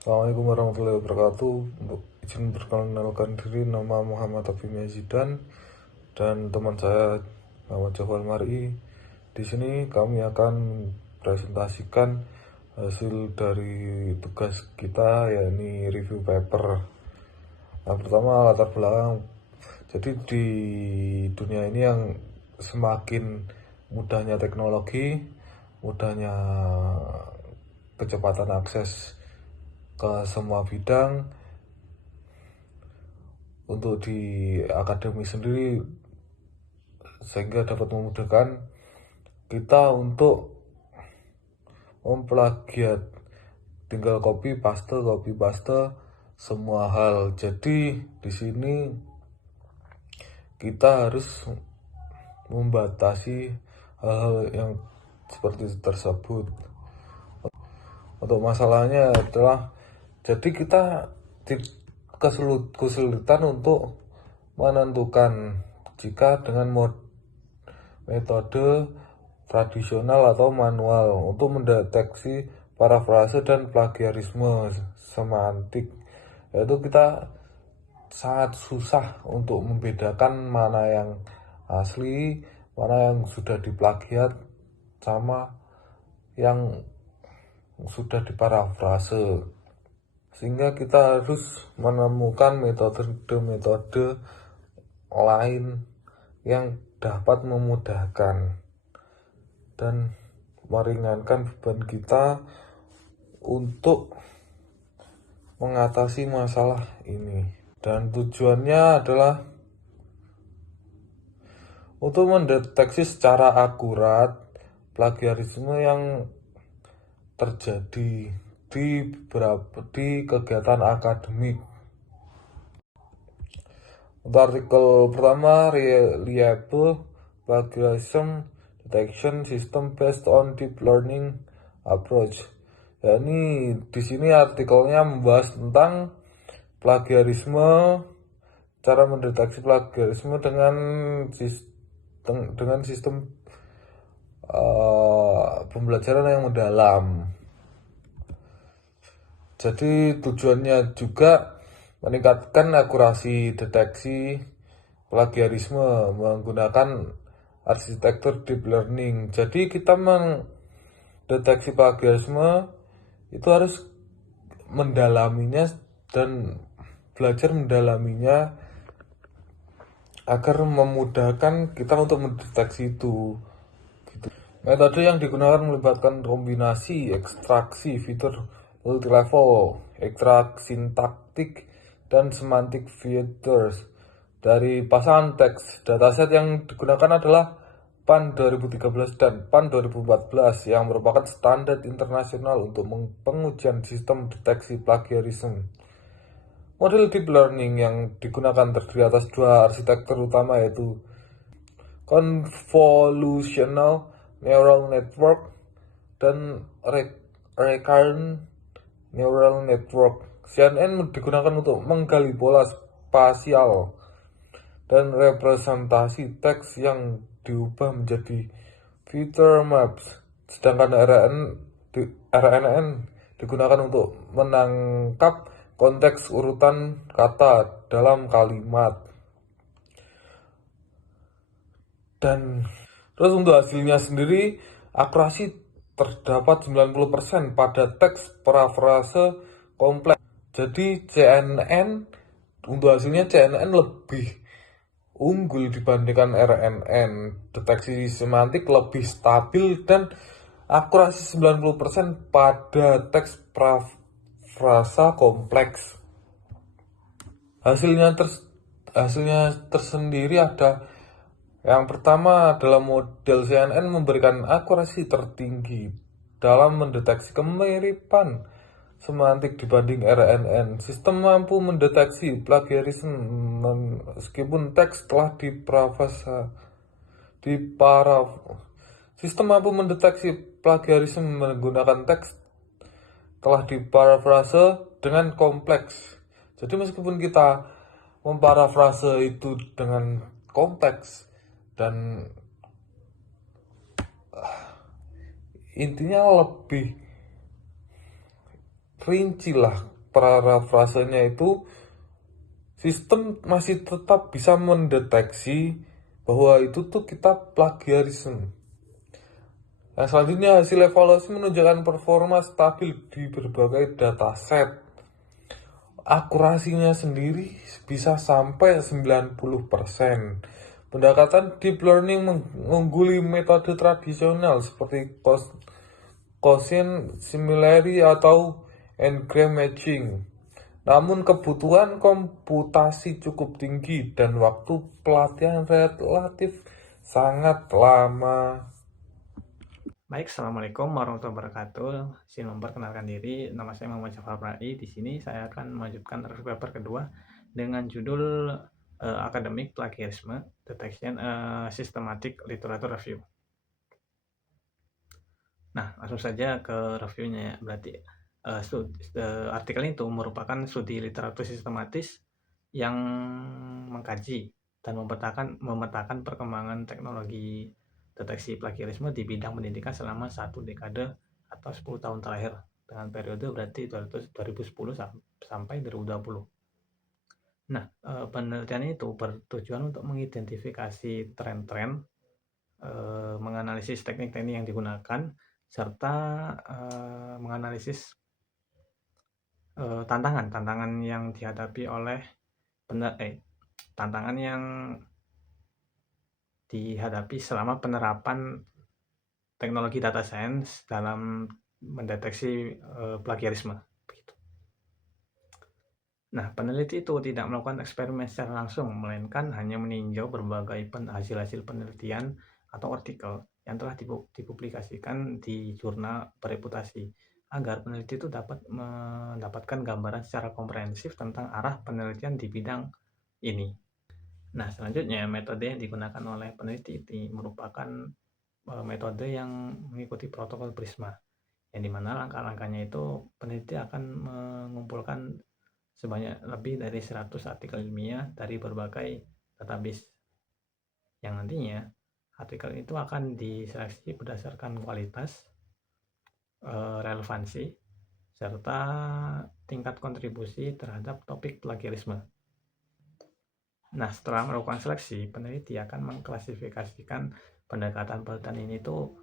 Assalamualaikum warahmatullahi wabarakatuh. Untuk izin perkenalkan diri, nama Muhammad Taufik Zidan dan teman saya Muhammad Jafar Mari. Di sini kami akan presentasikan hasil dari tugas kita, yakni review paper. Nah, pertama latar belakang. Jadi di dunia ini yang semakin mudahnya teknologi, mudahnya kecepatan akses ke semua bidang, untuk di akademi sendiri, sehingga dapat memudahkan kita untuk memplagiat, tinggal copy paste semua hal. Jadi di sini kita harus membatasi hal-hal yang seperti tersebut. Untuk masalahnya adalah, jadi kita kesulitan untuk menentukan jika dengan metode tradisional atau manual untuk mendeteksi parafrase dan plagiarisme semantik, yaitu kita sangat susah untuk membedakan mana yang asli, mana yang sudah diplagiat, sama yang sudah diparafrase. Sehingga kita harus menemukan metode-metode lain yang dapat memudahkan dan meringankan beban kita untuk mengatasi masalah ini. Dan tujuannya adalah untuk mendeteksi secara akurat plagiarisme yang terjadi di kegiatan akademik. Untuk artikel pertama, Reliable Plagiarism Detection System Based on Deep Learning Approach. Ya, ini di sini artikelnya membahas tentang plagiarisme, cara mendeteksi plagiarisme dengan sistem pembelajaran yang mendalam. Jadi tujuannya juga meningkatkan akurasi deteksi plagiarisme menggunakan arsitektur deep learning. Jadi kita mendeteksi plagiarisme itu harus mendalaminya dan belajar mendalaminya agar memudahkan kita untuk mendeteksi itu. Metode yang digunakan melibatkan kombinasi ekstraksi fitur multilevel, ekstraksi sintaktik, dan semantic filters dari pasangan teks. Dataset yang digunakan adalah PAN 2013 dan PAN 2014 yang merupakan standar internasional untuk pengujian sistem deteksi plagiarisme. Model deep learning yang digunakan terdiri atas dua arsitektur utama, yaitu Convolutional Neural Network dan Recurrent Neural Network. CNN digunakan untuk menggali pola spasial dan representasi teks yang diubah menjadi feature maps, sedangkan RNN digunakan untuk menangkap konteks urutan kata dalam kalimat. Dan terus untuk hasilnya sendiri, akurasi terdapat 90% pada teks parafrase kompleks. Jadi untuk hasilnya CNN lebih unggul dibandingkan RNN. Deteksi semantik lebih stabil dan akurasi 90% pada teks parafrasa kompleks. Hasilnya tersendiri ada. Yang pertama adalah model CNN memberikan akurasi tertinggi dalam mendeteksi kemiripan semantik dibanding RNN. Sistem mampu mendeteksi plagiarisme meskipun teks telah Sistem mampu mendeteksi plagiarisme menggunakan teks telah diparafrase dengan kompleks. Jadi meskipun kita memparafrase itu dengan kompleks, dan intinya rinci lah parafrasenya itu, sistem masih tetap bisa mendeteksi bahwa itu tuh kita plagiarisme. Nah, selanjutnya hasil evaluasi menunjukkan performa stabil di berbagai dataset. Akurasinya sendiri bisa sampai 90%. Pendekatan deep learning mengungguli metode tradisional seperti Gaussian similarity atau n-gram matching. Namun kebutuhan komputasi cukup tinggi dan waktu pelatihan relatif sangat lama. Baik, Assalamualaikum warahmatullahi wabarakatuh. Izin memperkenalkan diri, nama saya Muhammad Jafar Prai. Di sini saya akan melanjutkan review paper kedua dengan judul Academic Plagiarism Detection Systematic Literature Review. Nah, langsung saja ke reviewnya ya. Berarti artikel itu merupakan studi literatur sistematis yang mengkaji dan memetakan perkembangan teknologi deteksi plagiarisme di bidang pendidikan selama 1 dekade atau 10 tahun terakhir dengan periode berarti 2010 sampai 2020. Nah, penelitian itu bertujuan untuk mengidentifikasi tren-tren, menganalisis teknik-teknik yang digunakan, serta menganalisis tantangan yang dihadapi oleh tantangan yang dihadapi selama penerapan teknologi data science dalam mendeteksi plagiarisme. Begitu. Nah, peneliti itu tidak melakukan eksperimen secara langsung, melainkan hanya meninjau berbagai hasil-hasil penelitian atau artikel yang telah dipublikasikan di jurnal bereputasi, agar peneliti itu dapat mendapatkan gambaran secara komprehensif tentang arah penelitian di bidang ini. Nah, selanjutnya metode yang digunakan oleh peneliti ini merupakan metode yang mengikuti protokol Prisma, yang dimana langkah-langkahnya itu peneliti akan mengumpulkan sebanyak lebih dari 100 artikel ilmiah dari berbagai database, yang nantinya artikel itu akan diseleksi berdasarkan kualitas, relevansi, serta tingkat kontribusi terhadap topik plagiarisme. Nah, setelah melakukan seleksi, peneliti akan mengklasifikasikan pendekatan penelitian ini itu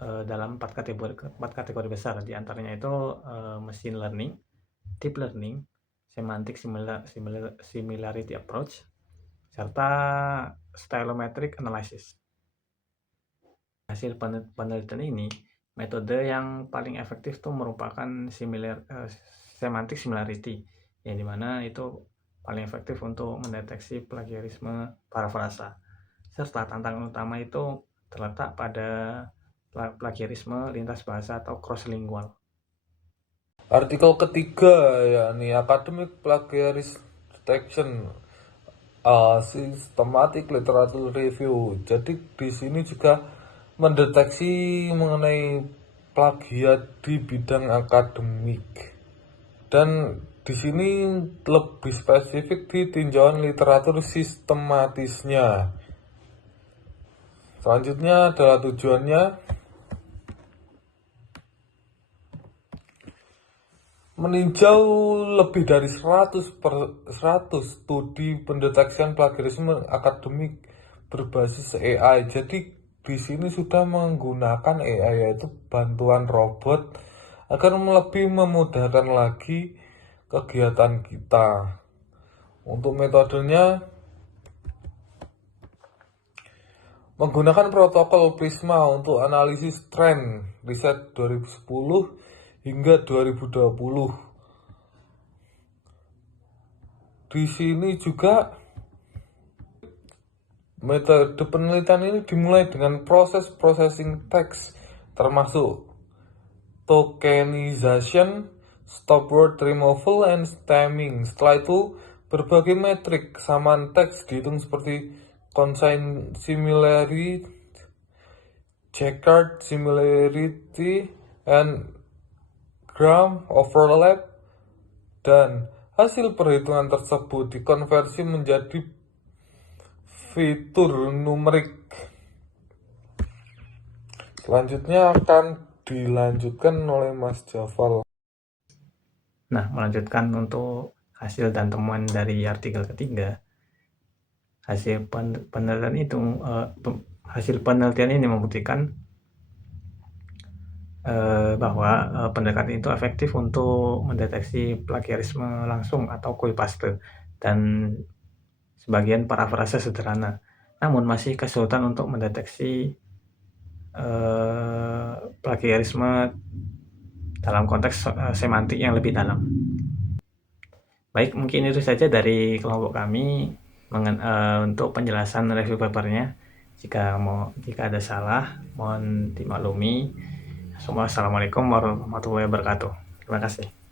dalam 4 kategori besar. Di antaranya itu machine learning, deep learning, semantic similarity approach, serta stylometric analysis. Hasil penelitian ini, metode yang paling efektif itu merupakan semantic similarity, yang dimana itu paling efektif untuk mendeteksi plagiarisme parafrasa. Serta tantangan utama itu terletak pada plagiarisme lintas bahasa atau cross-lingual. Artikel ketiga yakni Academic Plagiarism Detection Systematic Literature Review. Jadi di sini juga mendeteksi mengenai plagiat di bidang akademik. Dan di sini lebih spesifik di tinjauan literatur sistematisnya. Selanjutnya adalah tujuannya meninjau lebih dari 100 studi pendeteksian plagiarisme akademik berbasis AI. Jadi di sini sudah menggunakan AI, yaitu bantuan robot, agar lebih memudahkan lagi kegiatan kita. Untuk metodenya menggunakan protokol Prisma untuk analisis tren riset 2010 hingga 2020. Di sini juga metode penelitian ini dimulai dengan proses processing teks, termasuk tokenization, stop word removal, and stemming. Setelah itu, berbagai metrik kesamaan teks dihitung seperti consign similarity, checkered similarity, and gram overlap, dan hasil perhitungan tersebut dikonversi menjadi fitur numerik. Selanjutnya akan dilanjutkan oleh Mas Jafal. Nah, melanjutkan untuk hasil dan temuan dari artikel ketiga, hasil penelitian ini membuktikan bahwa pendekatan itu efektif untuk mendeteksi plagiarisme langsung atau copy paste dan sebagian parafrase sederhana. Namun masih kesulitan untuk mendeteksi plagiarisme dalam konteks semantik yang lebih dalam. Baik, mungkin itu saja dari kelompok kami untuk penjelasan review papernya. Jika ada salah, mohon dimaklumi. Assalamualaikum warahmatullahi wabarakatuh. Terima kasih.